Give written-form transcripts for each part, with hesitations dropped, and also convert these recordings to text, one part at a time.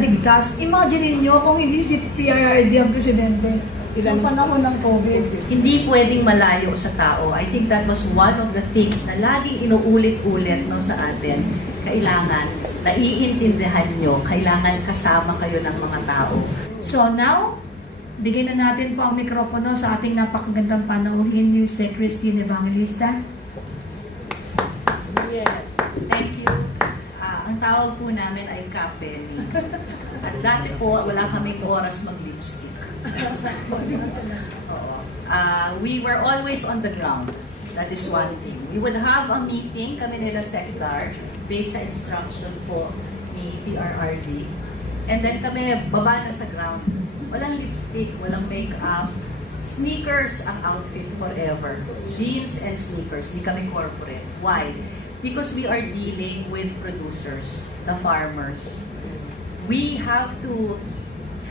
naligtas. Imagine niyo kung hindi si PRRD ang presidente noong panahon ng COVID. Hindi pwedeng malayo sa tao. I think that was one of the things na laging inuulit-ulit no, sa atin. Kailangan, naiintindihan nyo, kailangan kasama kayo ng mga tao. So now, bigyan na natin po ang mikropono sa ating napakagandang panauhin ni si Christine Evangelista. Yes, thank you. Ang tawag po namin ay Kapeli. At dati po, wala kaming oras mag-lipstick. We were always on the ground. That is one thing. We would have a meeting, kami nila Secdar, based sa instruction po ni PRRD. And then kami baba na sa ground. Walang lipstick, walang makeup. Sneakers ang outfit forever. Jeans and sneakers. Di kami corporate. Why? Because we are dealing with producers, the farmers. We have to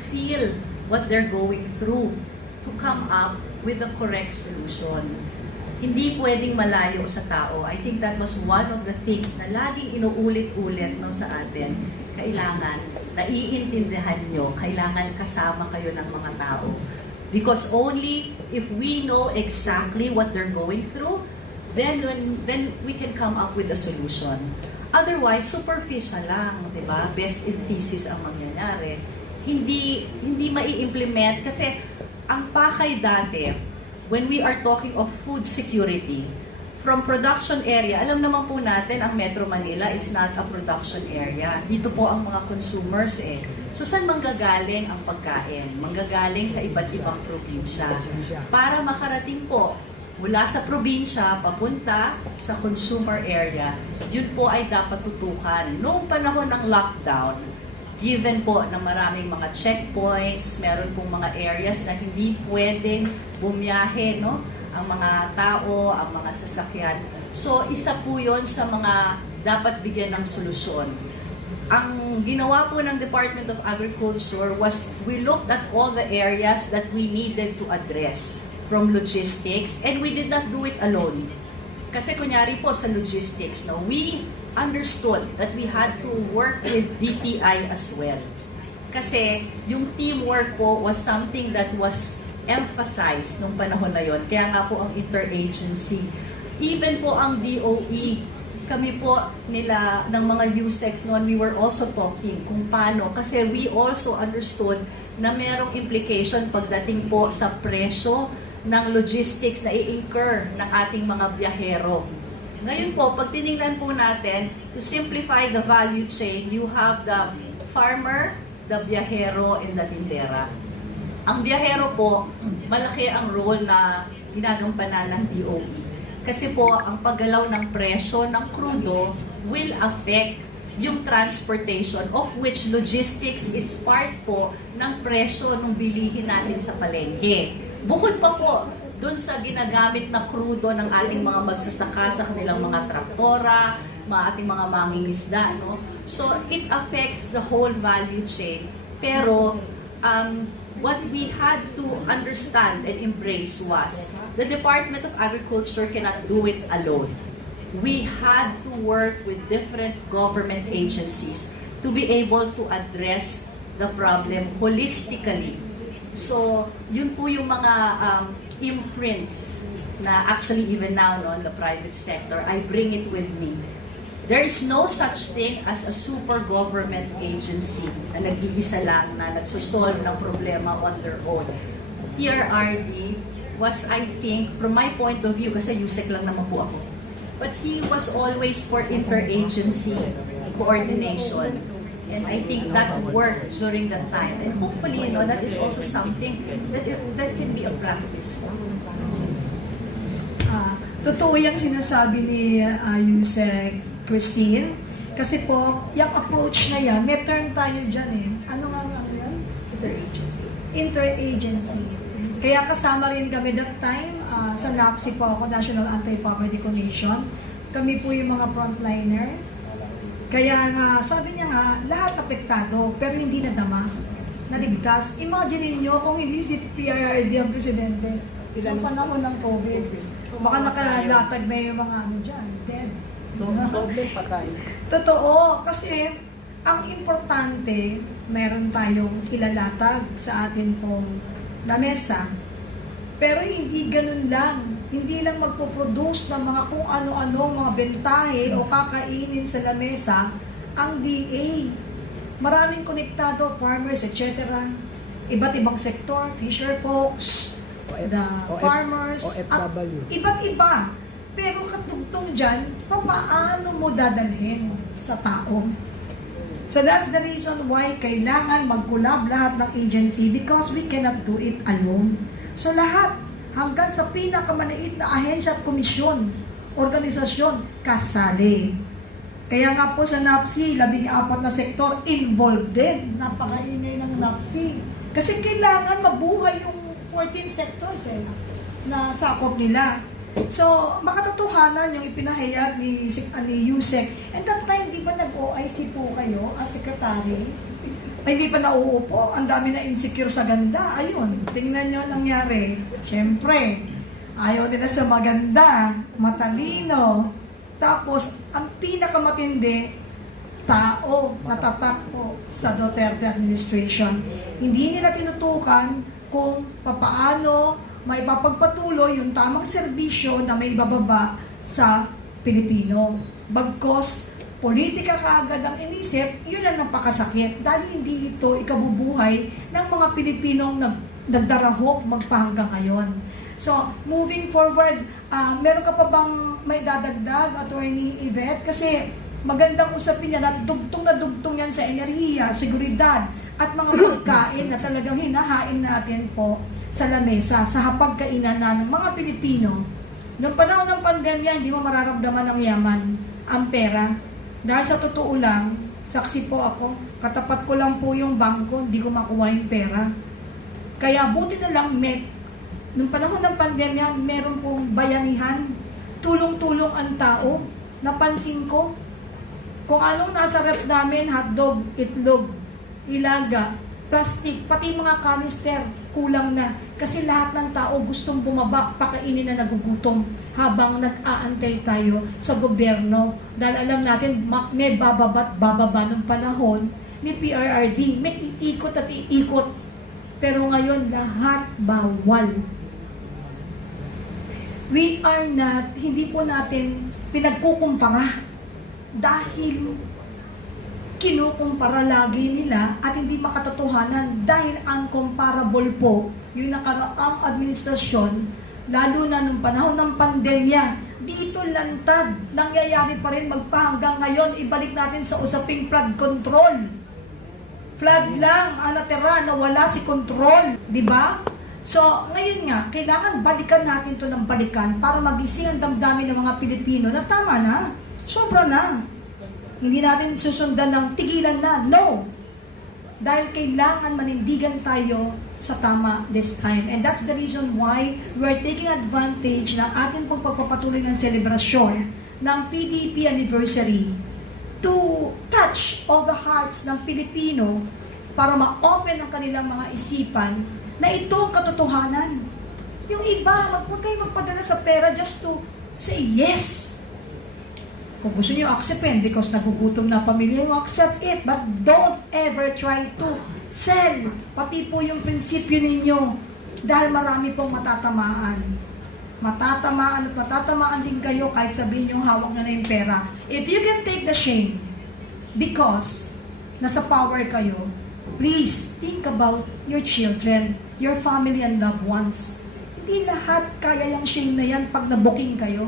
feel what they're going through to come up with the correct solution. Hindi pwedeng malayo sa tao. I think that was one of the things na laging inuulit-ulit no, sa atin. Kailangan, naiintindihan nyo, kailangan kasama kayo ng mga tao. Because only if we know exactly what they're going through, then we can come up with a solution. Otherwise, superficial lang, di ba? Best in thesis ang mangyayari. Hindi mai-implement kasi ang pakay dati, when we are talking of food security, from production area, alam naman po natin, ang Metro Manila is not a production area. Dito po ang mga consumers eh. So saan manggagaling ang pagkain? Manggagaling sa iba't ibang probinsya. Para makarating po mula sa probinsya, papunta sa consumer area, yun po ay dapat tutukan. Noong panahon ng lockdown, given po na maraming mga checkpoints, meron pong mga areas na hindi pwedeng bumiyahe, no? Ang mga tao, ang mga sasakyan. So, isa po yun sa mga dapat bigyan ng solusyon. Ang ginawa po ng Department of Agriculture was we looked at all the areas that we needed to address from logistics, and we did not do it alone. Kasi kunyari po sa logistics, no, we understood that we had to work with DTI as well. Kasi yung teamwork po was something that was emphasized nung panahon na yon. Kaya nga po ang interagency. Even po ang DOE, kami po nila ng mga USEX noon, we were also talking kung paano. Kasi we also understood na merong implication pagdating po sa presyo ng logistics na i-incur ng ating mga biyahero. Ngayon po, pag tinignan po natin, to simplify the value chain, you have the farmer, the biyahero, and the tindera. Ang biyahero po, malaki ang role na ginagampanan ng DOE. Kasi po, ang paggalaw ng presyo ng krudo will affect yung transportation, of which logistics is part po ng presyo ng bilihin natin sa palengke. Bukod pa po, dun sa ginagamit na krudo ng ating mga magsasaka sa kanilang mga traktora, ating mga mangingisda, no? So, it affects the whole value chain. Pero, what we had to understand and embrace was the Department of Agriculture cannot do it alone. We had to work with different government agencies to be able to address the problem holistically. So, yun po yung mga imprints na actually even now no, in the private sector, I bring it with me. There is no such thing as a super government agency na nag-iisa lang na nagsosolve ng problema on their own. PRRD was, I think, from my point of view, kasi USEC lang naman po ako, but he was always for interagency coordination. And I think that worked during that time. And hopefully, you know, that is also something that can be a practice. Totoo yung sinasabi ni Yusek Christine. Kasi po, yung approach na yan, may term tayo dyan eh. Ano nga yan? Interagency. Interagency. Kaya kasama rin kami that time, sa NAPSI po ako, National Anti-Poverty Commission. Kami po yung mga frontliner. Kaya nga, sabi niya nga, lahat apektado, pero hindi nadama, naligtas. Imagine niyo kung hindi si PRRD ang presidente noong panahon ng COVID. Baka nakalatag na yung mga ano dyan, dead. Doble patay. Totoo, kasi ang importante, meron tayong ilalatag sa atin pong lamesa. Pero hindi ganun lang. Hindi lang magpo-produce ng mga kung ano-ano, mga bentahe o kakainin sa lamesa ang DA. Maraming konektado, farmers, etc. Iba't ibang sektor, fisher folks, the farmers, at iba't iba. Pero katugtong dyan, paano mo dadalhin sa tao? So that's the reason why kailangan mag-collab lahat ng agency because we cannot do it alone. So lahat, hanggang sa pinakamaliit na ahensya at komisyon, organisasyon, kasali. Kaya nga po sa NAPSI, 14 na sektor involved din. Napakaingay ng NAPSI. Kasi kailangan mabuhay yung 14 sectors na sakop nila. So, makatotohanan yung ipinahayag ni Yusek. And that time, di ba nag-OIC po kayo as secretary? Ay, hindi pa nauupo. Ang dami na insecure sa ganda. Ayun, tingnan nyo nangyari. Siyempre, ayaw nila sa maganda, matalino. Tapos, ang pinakamatindi, tao natatakbo sa Duterte administration. Hindi nila tinutukan kung papaano may papagpatuloy yung tamang serbisyo na may bababa sa Pilipino. Bagkos, politika kaagad ang inisip, yun ang napakasakit dahil hindi ito ikabubuhay ng mga Pilipinong nagdarahok magpahanggang ngayon. So, moving forward, meron ka pa bang may dadagdag, Attorney Yvette? Kasi magandang usapin niya na dugtong yan sa enerhiya, seguridad, at mga pagkain na talagang hinahain natin po sa lamesa, sa hapagkainan na ng mga Pilipino. Noong panahon ng pandemya, hindi mo mararamdaman ng yaman, ang pera. Dahil sa totoo lang, saksi po ako, katapat ko lang po yung bangko, hindi ko makuha yung pera. Kaya buti na lang, noong panahon ng pandemya, meron pong bayanihan, tulong-tulong ang tao, napansin ko, kung anong nasa rep namin, hotdog, itlog, ilaga, plastic, pati mga kanister, kulang na. Kasi lahat ng tao gustong bumaba, pakainin na nagugutom habang nag-aantay tayo sa gobyerno. Dahil alam natin, may bababa ng panahon ni PRRD. May iikot at iikot. Pero ngayon, lahat bawal. We are not, hindi po natin pinagkukumpara. Dahil kinukumpara lagi nila at hindi makatotohanan dahil uncomparable po yung nakaraang administrasyon, lalo na nung panahon ng pandemya. Dito lantad, nangyayari pa rin magpahanggang ngayon, ibalik natin sa usaping flood control. Flood lang ang natira na wala si control, di ba? So, ngayon nga, kailangan balikan natin to ng balikan para magising ang damdamin ng mga Pilipino na tama na, sobra na. Hindi natin susundan ng tigilan na. No! Dahil kailangan manindigan tayo sa tama this time. And that's the reason why we're taking advantage ng ating pagpapatuloy ng selebrasyon ng PDP anniversary to touch all the hearts ng Pilipino para ma-open ang kanilang mga isipan na itong katotohanan. Yung iba, huwag kayo magpadala sa pera just to say yes. Kung gusto nyo acceptin because nagugutom na pamilya, you accept it. But don't ever try to sell. Pati po yung prinsipyo ninyo. Dahil marami pong matatamaan. Matatamaan at matatamaan din kayo kahit sabihin nyo hawak nyo na yung pera. If you can take the shame because nasa power kayo, please think about your children, your family and loved ones. Hindi lahat kaya yung shame na yan pag nabuking kayo.